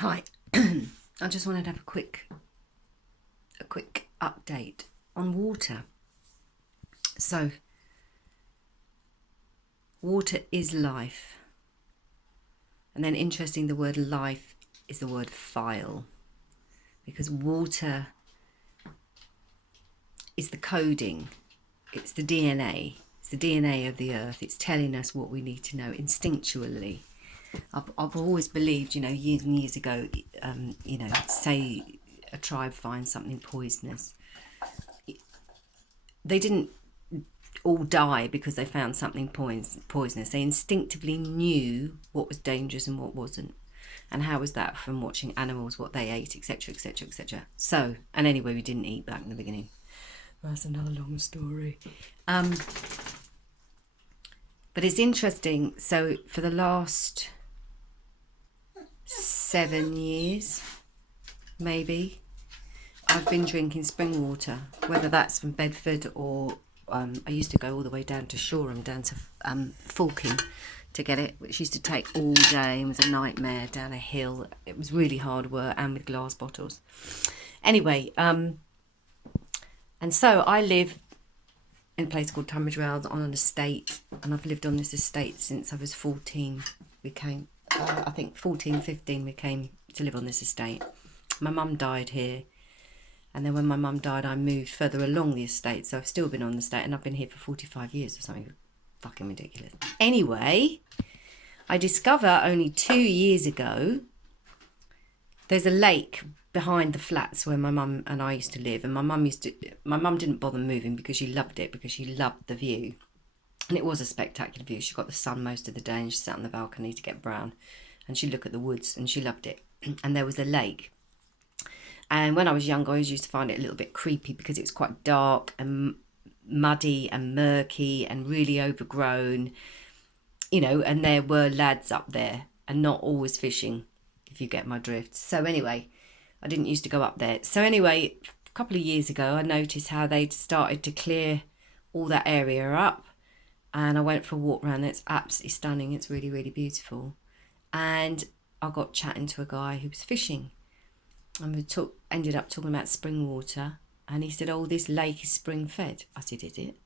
Hi. I just wanted to have a quick update on water. So, water is life. And then interesting, the word life is the word file, because water is the coding. It's the DNA. It's the DNA of the earth. It's telling us what we need to know instinctually. I've always believed, years and years ago, say a tribe finds something poisonous. They didn't all die because they found something poisonous. They instinctively knew what was dangerous and what wasn't. And how was that from watching animals, what they ate, etc., etc., etc. So, and anyway, we didn't eat back in the beginning. That's another long story. But it's interesting. So for the last 7 years, maybe, I've been drinking spring water, whether that's from Bedford or I used to go all the way down to Shoreham, down to Fulking to get it, which used to take all day and was a nightmare down a hill. It was really hard work, and with glass bottles. Anyway, and so I live in a place called Tunbridge Wells on an estate, and I've lived on this estate since I was 14. We came, I think 14, 15, we came to live on this estate. My mum died here. And then when my mum died, I moved further along the estate. So I've still been on the estate, and I've been here for 45 years or something fucking ridiculous. Anyway, I discover only 2 years ago, there's a lake behind the flats where my mum and I used to live. And my mum didn't bother moving because she loved it, because she loved the view. And it was a spectacular view. She got the sun most of the day, and she sat on the balcony to get brown. And she'd look at the woods, and she loved it. And there was a lake. And when I was younger, I always used to find it a little bit creepy because it was quite dark and muddy and murky and really overgrown, and there were lads up there and not always fishing, if you get my drift. So anyway, I didn't used to go up there. So anyway, a couple of years ago, I noticed how they'd started to clear all that area up, and I went for a walk around there. It's absolutely stunning. It's really, really beautiful. And I got chatting to a guy who was fishing. And we ended up talking about spring water. And he said, oh, this lake is spring fed. I said, is it?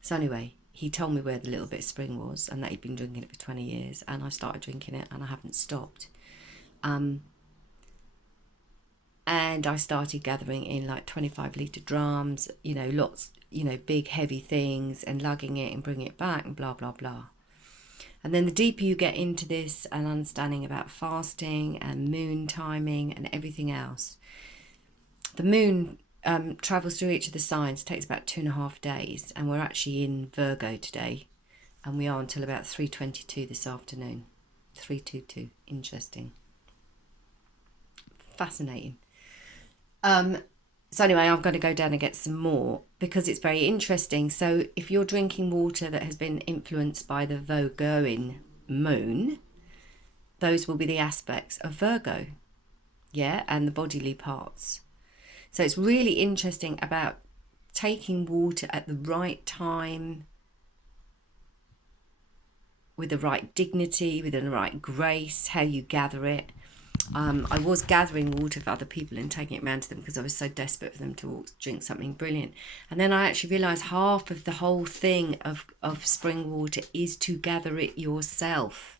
So anyway, he told me where the little bit of spring was, and that he'd been drinking it for 20 years. And I started drinking it, and I haven't stopped. And I started gathering in like 25-litre drums, lots, big heavy things, and lugging it and bringing it back and blah, blah, blah. And then the deeper you get into this and understanding about fasting and moon timing and everything else, the moon travels through each of the signs, takes about 2.5 days, and we're actually in Virgo today, and we are until about 3:22 this afternoon. 3:22, interesting. Fascinating. So anyway, I'm going to go down and get some more because it's very interesting. So if you're drinking water that has been influenced by the Virgoan moon, those will be the aspects of Virgo, and the bodily parts. So it's really interesting about taking water at the right time, with the right dignity, with the right grace, how you gather it. I was gathering water for other people and taking it around to them because I was so desperate for them to drink something brilliant. And then I actually realised half of the whole thing of spring water is to gather it yourself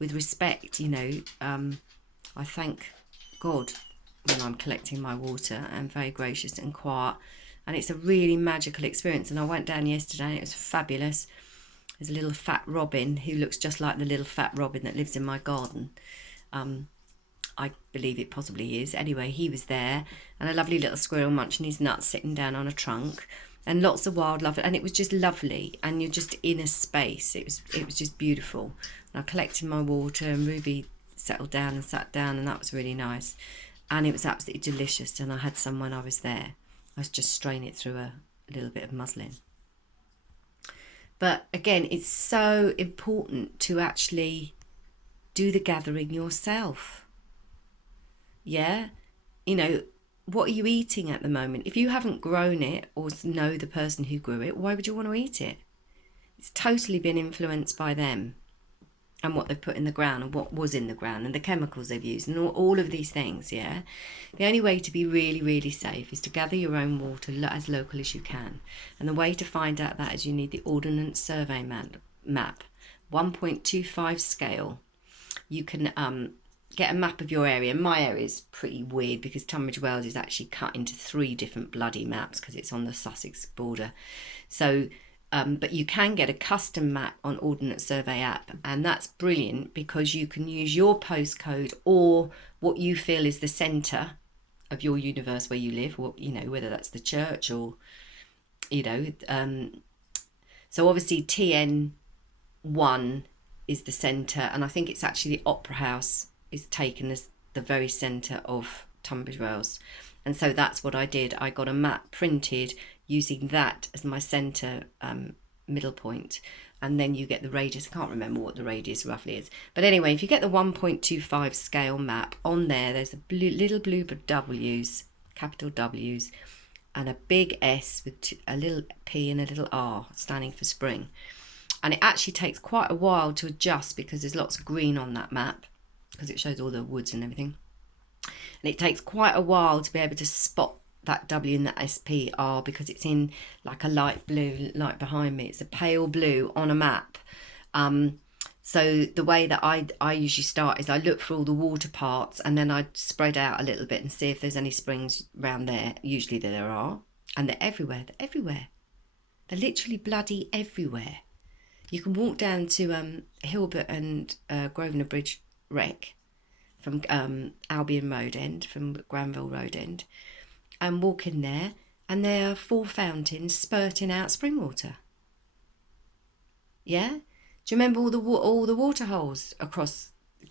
with respect. I thank God when I'm collecting my water. I'm very gracious and quiet, and it's a really magical experience. And I went down yesterday and it was fabulous. There's a little fat robin who looks just like the little fat robin that lives in my garden. I believe it possibly is. Anyway, he was there, and a lovely little squirrel munching his nuts sitting down on a trunk, and lots of wildlife, and it was just lovely, and you're just in a space. It was just beautiful. And I collected my water, and Ruby settled down and sat down, and that was really nice, and it was absolutely delicious. And I had some when I was there. I was just straining it through a little bit of muslin. But again, it's so important to actually do the gathering yourself. What are you eating at the moment? If you haven't grown it or know the person who grew it, why would you want to eat it? It's totally been influenced by them. and what they've put in the ground and what was in the ground and the chemicals they've used and all of these things, yeah. The only way to be really, really safe is to gather your own water as local as you can. And the way to find out that is you need the Ordnance Survey map, 1.25 scale. You can get a map of your area. My area is pretty weird because Tunbridge Wells is actually cut into 3 different bloody maps because it's on the Sussex border. So but you can get a custom map on Ordnance Survey app, and that's brilliant because you can use your postcode or what you feel is the centre of your universe where you live, or whether that's the church or so obviously TN1 is the centre, and I think it's actually the Opera House is taken as the very centre of Tunbridge Wells. And so that's what I did. I got a map printed using that as my centre middle point, and then you get the radius. I can't remember what the radius roughly is, but anyway, if you get the 1.25 scale map on there, there's a little blue W's, capital W's, and a big S with a little P and a little R standing for spring. And it actually takes quite a while to adjust because there's lots of green on that map because it shows all the woods and everything. And it takes quite a while to be able to spot that W and that SPR because it's in like a light blue, like behind me. It's a pale blue on a map. So the way that I usually start is I look for all the water parts and then I spread out a little bit and see if there's any springs around there. Usually there are. And they're everywhere. They're everywhere. They're literally bloody everywhere. You can walk down to Hilbert and Grosvenor Bridge Wreck from Albion Road End, from Granville Road End, and walk in there, and there are 4 fountains spurting out spring water. Yeah? Do you remember all the water holes across,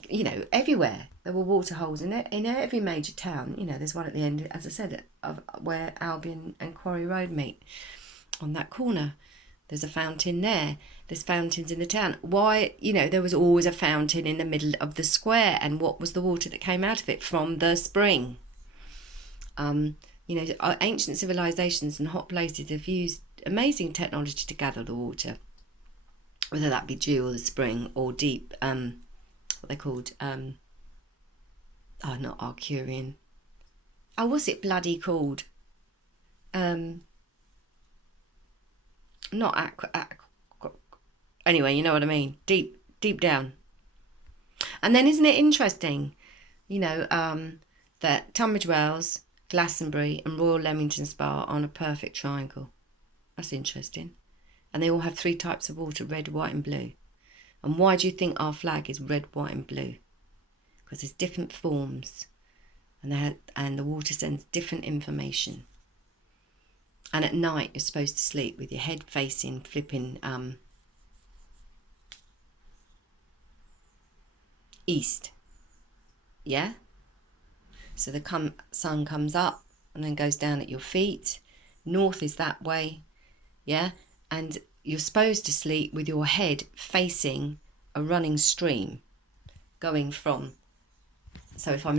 everywhere? There were water holes in every major town. There's one at the end, as I said, of where Albion and Quarry Road meet, on that corner. There's a fountain there. There's fountains in the town. Why, there was always a fountain in the middle of the square, and what was the water that came out of it? From the spring. Ancient civilizations and hot places have used amazing technology to gather the water, whether that be dew or the spring or deep, what they're called, not Arcurian. Oh, what's it bloody called? Not anyway, you know what I mean. Deep down. And then isn't it interesting, that Tunbridge Wells, Glastonbury and Royal Leamington Spa are on a perfect triangle. That's interesting. And they all have 3 types of water, red, white and blue. And why do you think our flag is red, white and blue? Because there's different forms and the water sends different information. And at night you're supposed to sleep with your head facing flipping east. Yeah? So the sun comes up and then goes down at your feet. North is that way. Yeah? And you're supposed to sleep with your head facing a running stream going from. So if I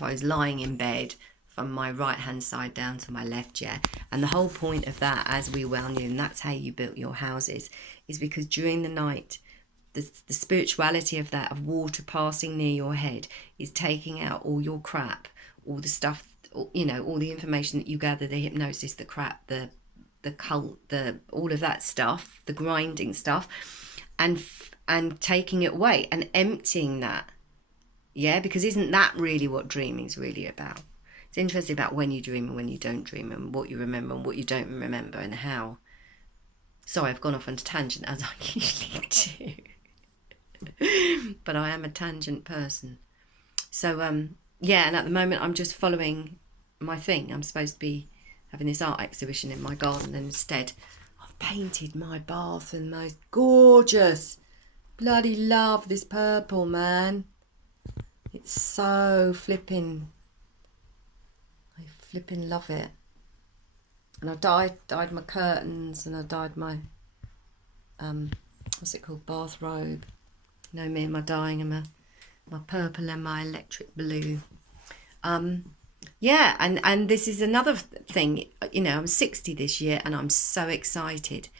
was lying in bed from my right hand side down to my left, yeah. And the whole point of that, as we well knew, and that's how you built your houses, is because during the night, the spirituality of that, of water passing near your head, is taking out all your crap, all the stuff, all the information that you gather, the hypnosis, the crap, the cult, all of that stuff, the grinding stuff, and taking it away and emptying that. Yeah, because isn't that really what dreaming's really about? It's interesting about when you dream and when you don't dream, and what you remember and what you don't remember, and how. Sorry, I've gone off on a tangent, as I usually do. But I am a tangent person. So, and at the moment I'm just following my thing. I'm supposed to be having this art exhibition in my garden, and instead I've painted my bath in the most gorgeous. Bloody love this purple, man. It's so flipping. I flipping love it. And I dyed my curtains, and I dyed my what's it called, bathrobe. You know me and my dyeing, and my purple and my electric blue. And this is another thing. I'm 60 this year, and I'm so excited.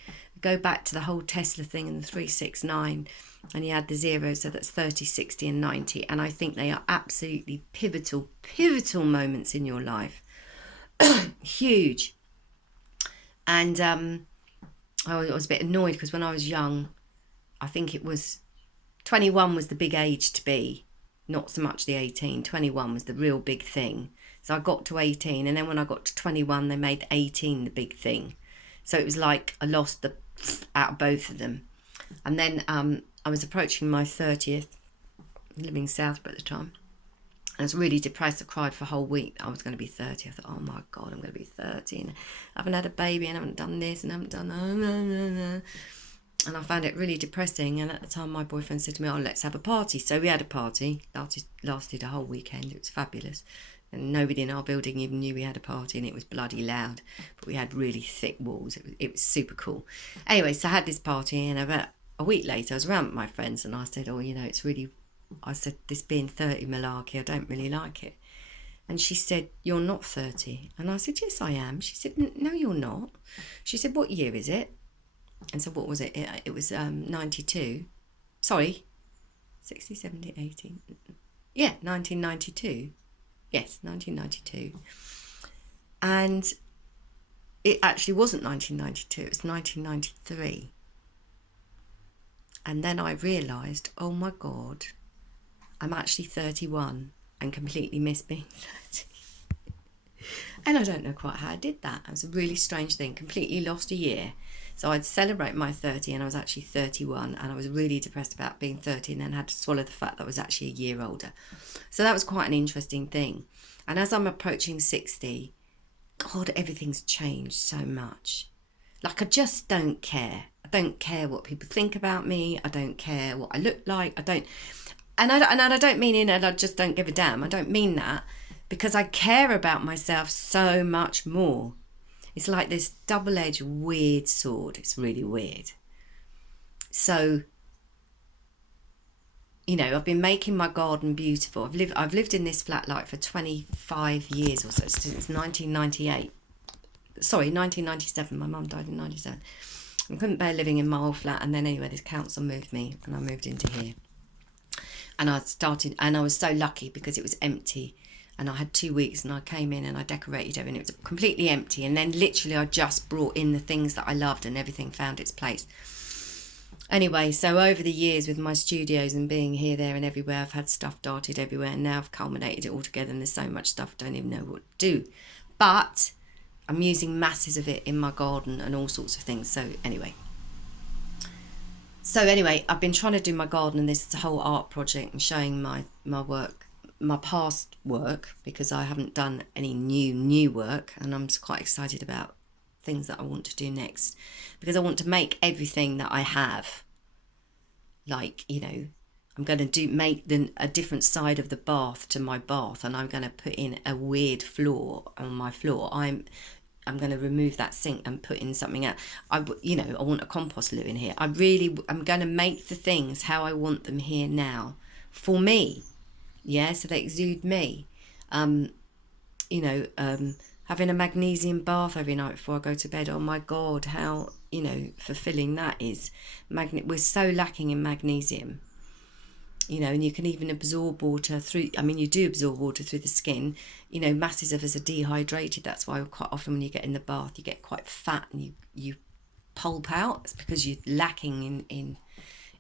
Go back to the whole Tesla thing and the 369. and you add the zeros, so that's 30, 60 and 90. And I think they are absolutely pivotal moments in your life. Huge. And I was a bit annoyed because when I was young, I think it was 21 was the big age to be, not so much the 18. 21 was the real big thing. So I got to 18, and then when I got to 21, they made 18 the big thing. So it was like I lost the out of both of them. And then I was approaching my 30th, living in Southborough at the time. I was really depressed. I cried for a whole week. I was going to be 30. I thought, oh my God, I'm going to be 30. And I haven't had a baby, and I haven't done this, and I haven't done that. And I found it really depressing. And at the time, my boyfriend said to me, oh, let's have a party. So we had a party. Lasted a whole weekend. It was fabulous. And nobody in our building even knew we had a party, and it was bloody loud. But we had really thick walls. It was super cool. Anyway, so I had this party, and about a week later, I was around with my friends, and I said, oh, you know, it's really... I said, this being 30 malarkey, I don't really like it. And she said, you're not 30. And I said, yes, I am. She said, no, you're not. She said, what year is it? And so what was it? It was 92. Sorry, 60, 70, 80. Yeah, 1992. Yes, 1992. And it actually wasn't 1992. It was 1993. And then I realised, oh my God, I'm actually 31 and completely miss being 30. And I don't know quite how I did that. It was a really strange thing. Completely lost a year. So I'd celebrate my 30 and I was actually 31, and I was really depressed about being 30, and then had to swallow the fact that I was actually a year older. So that was quite an interesting thing. And as I'm approaching 60, God, everything's changed so much. Like, I just don't care. I don't care what people think about me. I don't care what I look like. I don't mean in it, I just don't give a damn. I don't mean that, because I care about myself so much more. It's like this double-edged weird sword. It's really weird. So, you know, I've been making my garden beautiful. I've lived in this flat like for 25 years or so, since 1998. Sorry, 1997. My mum died in 97. I couldn't bear living in my old flat, and then anyway, this council moved me, and I moved into here. And I was so lucky because it was empty, and I had 2 weeks, and I came in and I decorated everything. It was completely empty, and then literally I just brought in the things that I loved, and everything found its place. Anyway, so over the years with my studios and being here, there and everywhere, I've had stuff darted everywhere, and now I've culminated it all together, and there's so much stuff I don't even know what to do. But I'm using masses of it in my garden and all sorts of things. So anyway, I've been trying to do my garden and this whole art project and showing my work, my past work, because I haven't done any new work, and I'm quite excited about things that I want to do next, because I want to make everything that I have, like, you know, I'm going to make a different side of the bath to my bath, and I'm going to put in a weird floor on my floor. I'm going to remove that sink and put in something else. I want a compost loo in here. I'm going to make the things how I want them here now, for me. Yeah, so they exude me. Having a magnesium bath every night before I go to bed. Oh my God, how, fulfilling that is. We're so lacking in magnesium. And you can even absorb water you do absorb water through the skin. Masses of us are dehydrated. That's why quite often when you get in the bath, you get quite fat and you pulp out. It's because you're lacking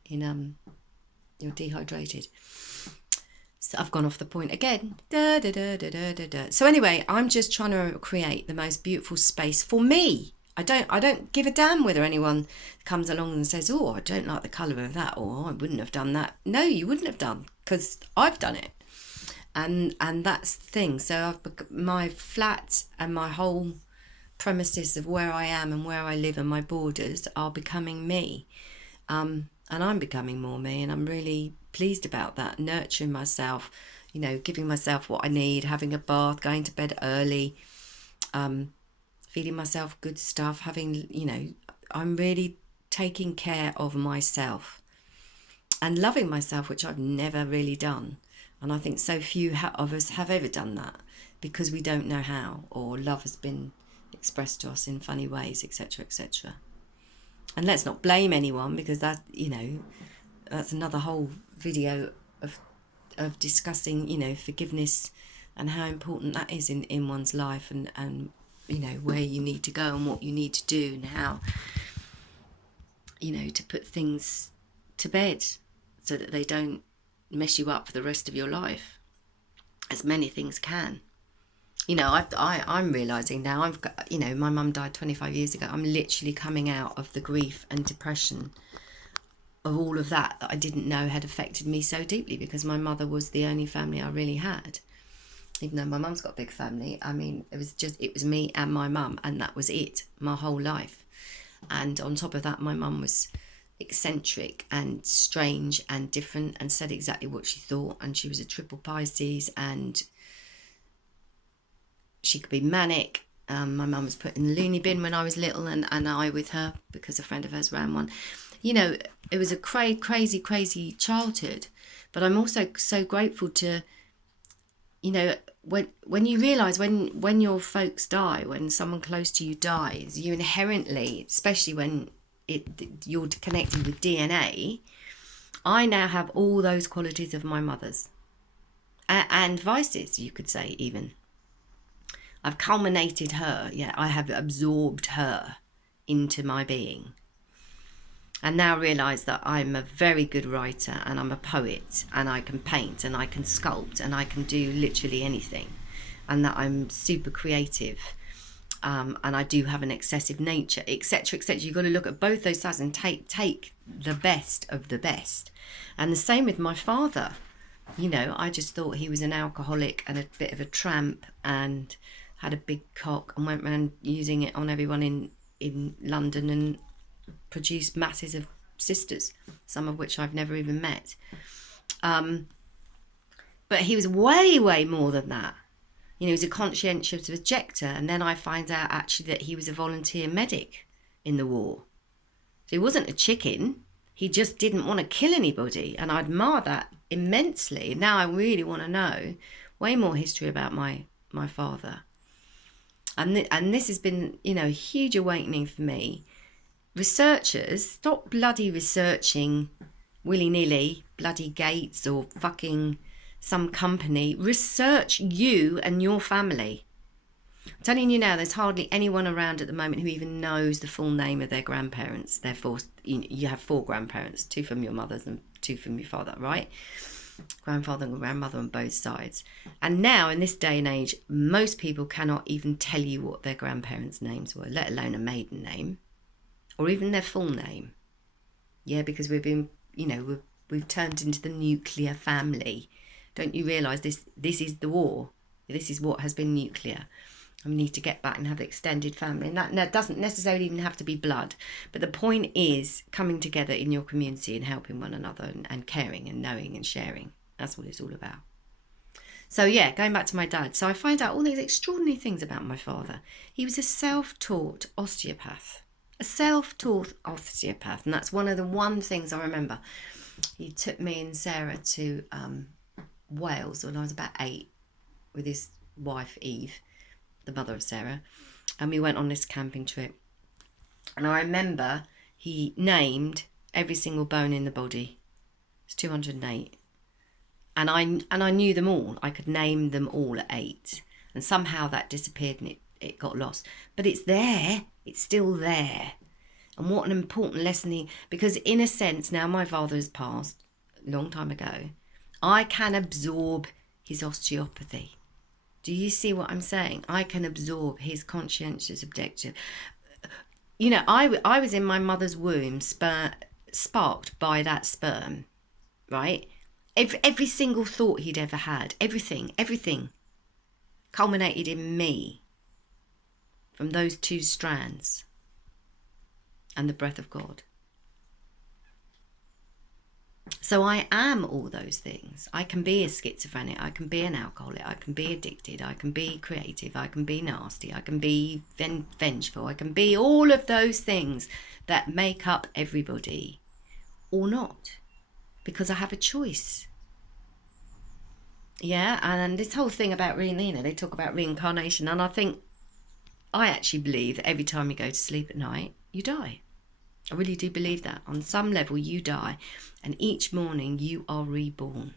you're dehydrated. So I've gone off the point again. So anyway, I'm just trying to create the most beautiful space for me. I don't give a damn whether anyone comes along and says, oh, I don't like the colour of that, or I wouldn't have done that. No, you wouldn't have done, because I've done it. And that's the thing. So my flat and my whole premises of where I am and where I live and my borders are becoming me. And I'm becoming more me, and I'm really pleased about that. Nurturing myself, giving myself what I need, having a bath, going to bed early, feeding myself good stuff, I'm really taking care of myself and loving myself, which I've never really done. And I think so few of us have ever done that, because we don't know how, or love has been expressed to us in funny ways, etc., etc. And let's not blame anyone, because that, that's another whole video of discussing, you know, forgiveness and how important that is in one's life, and you know, where you need to go and what you need to do, and how, you know, to put things to bed so that they don't mess you up for the rest of your life, as many things can. You know, I'm realising now, I've got, you know, my mum died 25 years ago. I'm literally coming out of the grief and depression of all of that I didn't know had affected me so deeply, because my mother was the only family I really had. Even though my mum's got a big family, I mean, it was me and my mum, and that was it, my whole life. And on top of that, my mum was eccentric and strange and different, and said exactly what she thought, and she was a triple Pisces, and she could be manic. My mum was put in the loony bin when I was little, and I with her, because a friend of hers ran one. You know, it was a crazy childhood. But I'm also so grateful to, you know, when you realise when your folks die, when someone close to you dies, you inherently, especially when you're connected with DNA, I now have all those qualities of my mother's, and vices, you could say, even. I've culminated her, I have absorbed her into my being. And now realise that I'm a very good writer, and I'm a poet, and I can paint, and I can sculpt, and I can do literally anything, and that I'm super creative, and I do have an excessive nature, etc., etc. You've got to look at both those sides and take the best of the best. And the same with my father. You know, I just thought he was an alcoholic and a bit of a tramp, and had a big cock, and went around using it on everyone in London, and produced masses of sisters, some of which I've never even met. But he was way more than that. You know, he was a conscientious objector, and then I find out actually that he was a volunteer medic in the war. So he wasn't a chicken, he just didn't want to kill anybody, and I admire that immensely. Now I really want to know way more history about my father. And this has been, you know, a huge awakening for me. Researchers, stop bloody researching willy-nilly, bloody Gates or fucking some company. Research you and your family. I'm telling you now, there's hardly anyone around at the moment who even knows the full name of their grandparents. Therefore, you have 4 grandparents, 2 from your mother's and 2 from your father, right? Grandfather and grandmother on both sides. And now, in this day and age, most people cannot even tell you what their grandparents' names were, let alone a maiden name, or even their full name. Yeah, because we've been, you know, we've turned into the nuclear family. Don't you realise this is the war? This is what has been nuclear. And we need to get back and have extended family. And that doesn't necessarily even have to be blood. But the point is coming together in your community and helping one another, and caring and knowing and sharing. That's what it's all about. So yeah, going back to my dad. So I find out all these extraordinary things about my father. He was a self-taught osteopath. A self-taught osteopath. And that's one of the things I remember. He took me and Sarah to Wales when I was about 8 with his wife Eve, the mother of Sarah, and we went on this camping trip. And I remember he named every single bone in the body. It's 208. And I knew them all. I could name them all at 8. And somehow that disappeared and it got lost. But it's there. It's still there. And what an important lesson. Because in a sense, now my father has passed a long time ago, I can absorb his osteopathy. Do you see what I'm saying? I can absorb his conscientious objective. You know, I was in my mother's womb, sparked by that sperm, right? Every single thought he'd ever had, everything culminated in me from those 2 strands and the breath of God. So I am all those things. I can be a schizophrenic, I can be an alcoholic, I can be addicted, I can be creative, I can be nasty, I can be vengeful, I can be all of those things that make up everybody, or not, because I have a choice. Yeah, and this whole thing about they talk about reincarnation, and I actually believe that every time you go to sleep at night, you die. I really do believe that. On some level, you die, and each morning you are reborn.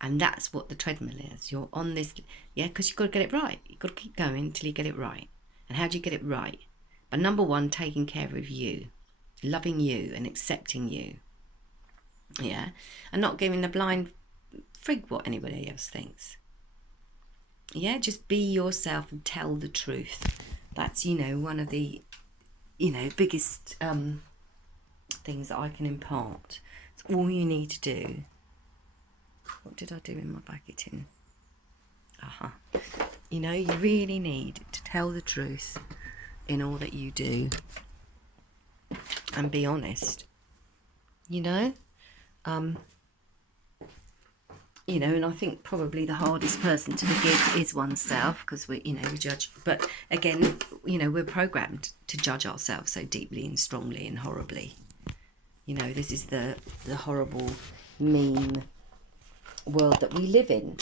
And that's what the treadmill is. You're on this, yeah, because you've got to get it right. You've got to keep going until you get it right. And how do you get it right? By number one, taking care of you, loving you and accepting you. Yeah, and not giving a blind frig what anybody else thinks. Yeah, just be yourself and tell the truth. That's, one of the, biggest things that I can impart. It's all you need to do. What did I do in my bucket tin? You really need to tell the truth in all that you do. And be honest. And I think probably the hardest person to forgive is oneself, because we judge. But again, we're programmed to judge ourselves so deeply and strongly and horribly. This is the horrible, mean world that we live in.